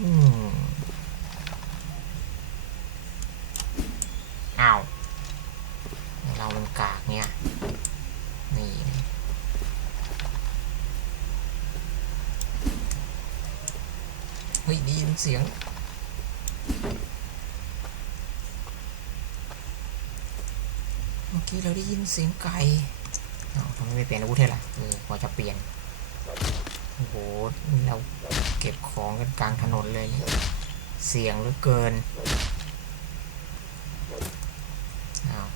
อ้าว เรามันกากเนี่ย นี่เฮ้ยได้ยินเสียงเมื่อกี้เราได้ยินเสียงไก่อ้าทำไมไม่เปลี่ยนอาวุธให้ล่ะเออพอจะเปลี่ยน โอ้โห เราเก็บของกันกลางถนนเลยเนี่ยเสียงเหลือเกินอ้าว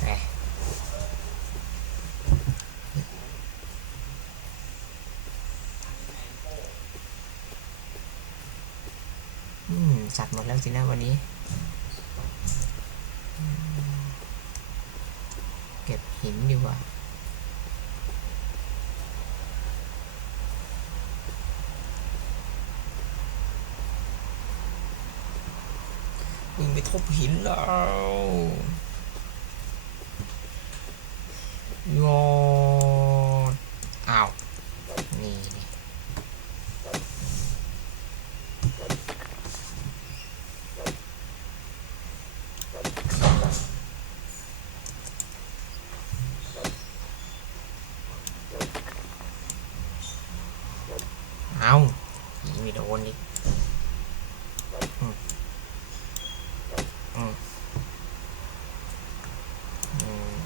แต่อืม สัตว์หมดแล้วสินะวันนี้ เก็บหินดีกว่าวิ่งไปทบหินแล้วโยอ้าว นี่นี่เอายิงไม่โดนอีกอืมอืม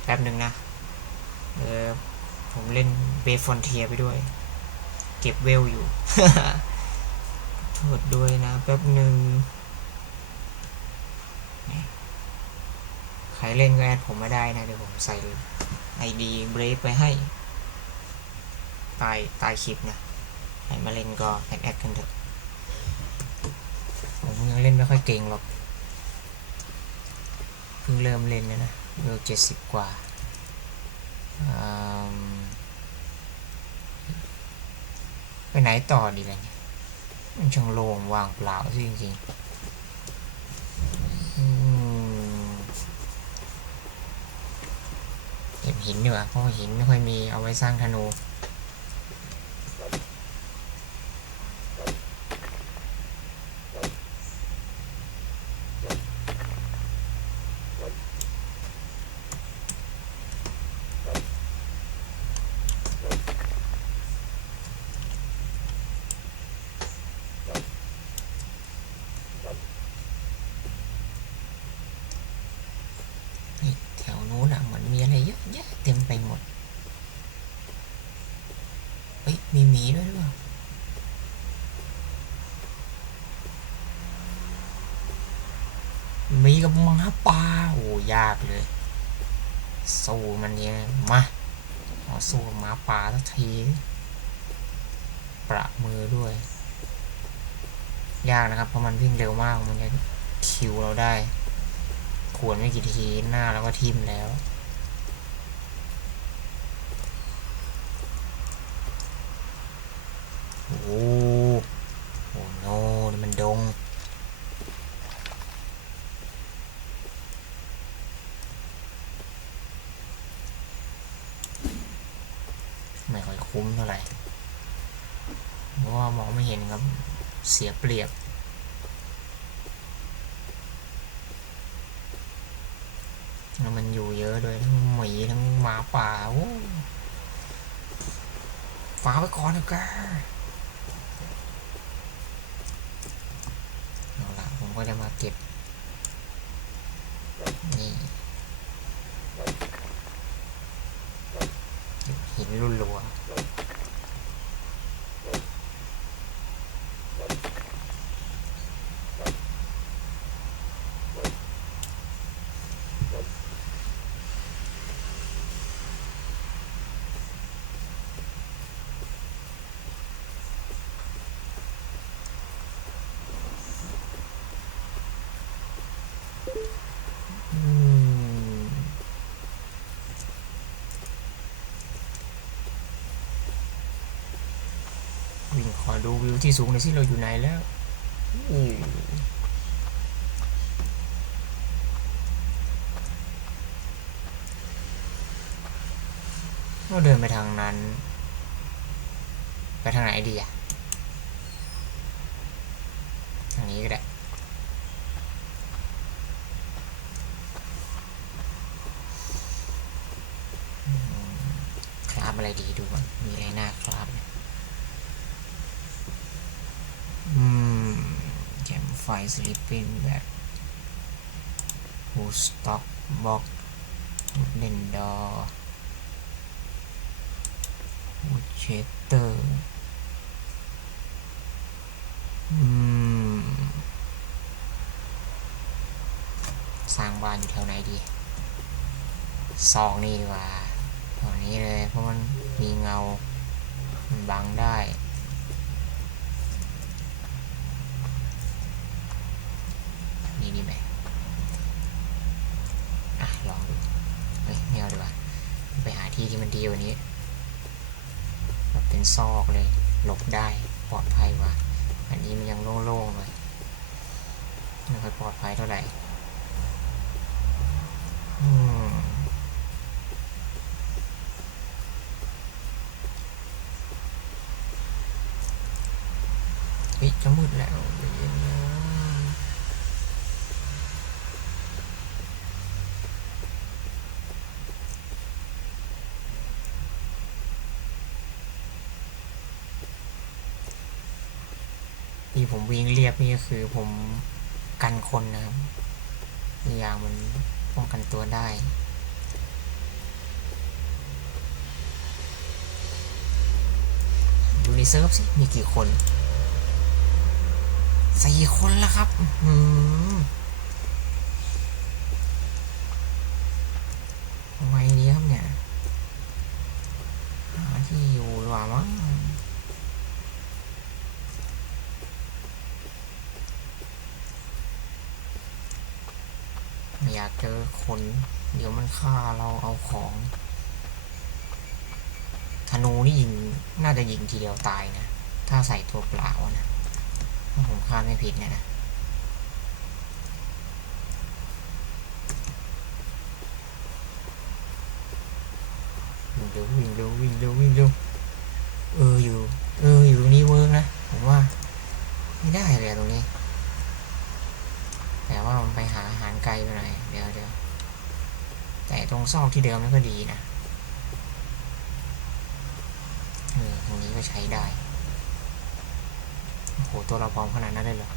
แป๊บหนึ่งนะ เออ ผมเล่นเบฟอนเทียไปด้วย เก็บเวลอยู่โทษด้วยนะ แป๊บหนึ่งใครเล่นก็แอดผมมาได้นะ เดี๋ยวผมใส่ไอดีเบรฟไปให้ต้ใต้คลิปนะ ใครมาเล่นก็แอดแอดกันเถอะ ผมยังเล่นไม่ค่อยเก่งหรอก เพิ่งเริ่มเล่นนะนะเวลเจ็ดสิบกว่าไปไหนต่อดีล่ะเนี่ยมันช่างโล่งว่างเปล่าซะจริงๆเก็บหินดีกว่าเพราะหินไม่ค่อยมีเอาไว้สร้างธนูแถวนู้นอะเหมือนมีอะไรเยอะแยะเต็มไปหมด เฮ้ย มี หมีด้วยหรือเปล่ามีกับหมาป่าโอ้ยากเลย สู้มันเนี่ยมาเอสู้กับหมาป่าสักที ประมือด้วย ยากนะครับ เพราะมันวิ่งเร็วมาก มันจะคิวเราได้ ขวนไม่กี่ที หน้าแล้วก็ทิ่มแล้ว อ้โหโอ้โนนี่มันดง ไม่ค่อยคุ้มเท่าไหร่เพราะว่ามองไม่เห็นครับ เสียเปรียบแล้วมันอยู่เยอะด้วยทั้งหมีทั้งหมาป่าโอ้าไว้ก่อนนะแกเอาละผม ก็จะมาเก็บ นี่เก็บหินรุ่นรัวอืม ขอดูวิวที่สูงหน่อยสิเราอยู่ไหนแล้วอู้เราเดินไปทางนั้น ไปทางไหนดีอะทางนี้ก็ได้คราบอะไรดีดูก่อนมีอะไรน่าคราบเนี่ยอืม ไฟสลิปปิ้งแบบฮูสต็อกบ็อกเดนดอร์ฮูเชเตอร์อืมสร้างบ้านอยู่แถวไหนดีซองนี่ดีกว่าแถวนี้เลยเพราะมันมีเงา มันบังได้ นี่นี่ไหมอะ ลองดูเฮ้ยไม่เอาดีกว่า ไปหา ที่ที่มันดีกว่านี้แบบเป็นซอกเลยหลบได้ปลอดภัยกว่า อันนี้มันยังโล่งๆเลยไม่ค่อยปลอดภัยเท่าไหร่อืมเฮ้ยจะมืดแล้วเดี๋ยวเย็น ที่ผมวิ่งเรียบนี่ก็คือผมกันคนนะครับอีกอย่างมันป้องกันตัวได้ดูในเซิร์ฟสิ มีกี่คน สี่คนแล้วครับ อืมหือทำไงดีครับเนี่ย หาที่อยู่ดีกว่ามั้งไม่ อยากเจอคน เดี๋ยวมันฆ่าเราเอาของ ธนูนี่ยิง น่าจะยิงทีเดียวตายนะ ถ้าใส่ตัวเปล่านะถ้าผมคาดไม่ผิดเนี่ยนะวิ่งเร็ววิ่งเร็ววิ่งเร็ววิ่งเร็วเอออยู่ เอออยู่ตรงนี้เวิร์กนะ ผมว่า ไม่ได้เลยตรงนี้ แต่ว่ามันไปหาาหารไกลไปหน่อยเดี๋ยวเดี๋ยวแต่ตรงซอกที่เดิมนั่นก็ดีนะเออตรงนี้ก็ใช้ได้โอ้โหตัวเราพร้อมขนาดนั้นเลยเหรอ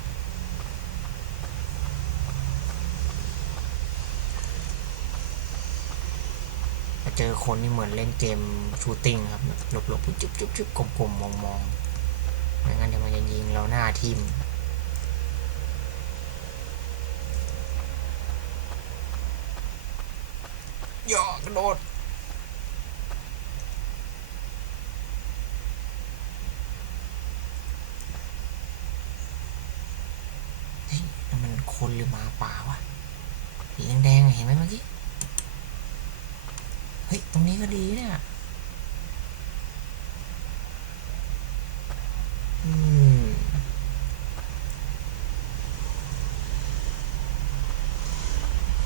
เจอคนนี่เหมือนเล่นเกมชูตติ้งครับหลบหลบจุบจุบจุบกลมกลมมองมองไม่งั้นเดี๋ยวมันจะยิงเราหน้าทิ่ม กระโดดนั่นมันคนหรือหมาป่าวะสีแดงๆเห็นไหมเมื่อกี้ เฮ้ย ตรงนี้ก็ดีเนี่ย อืม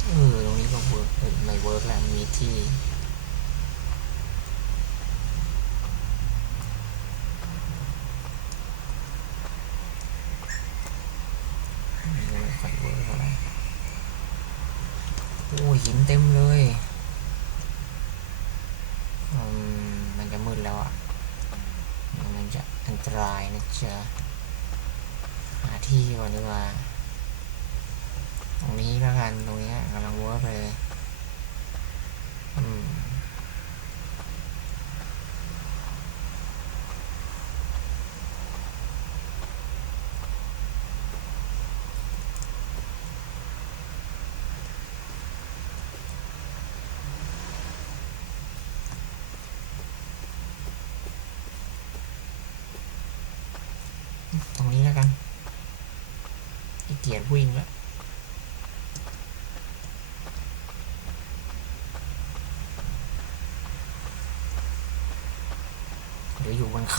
เออ ตรงนี้ก็เวิร์กเออไม่เวิร์กแล้วมีที่นี่ก็ไม่ค่อยเวิร์กเท่าไหร่ โอ้หินเต็มเลยมมันจะมืดแล้วอะ มันจะอันตรายนะจ๊ะหาที่ก่อนดีกว่า ตรงนี้แล้วกันตรงเนี้ยกำลังเวิร์กเลย อืม ตรงนี้แล้วกันขี้เกียจวิ่งแล้ว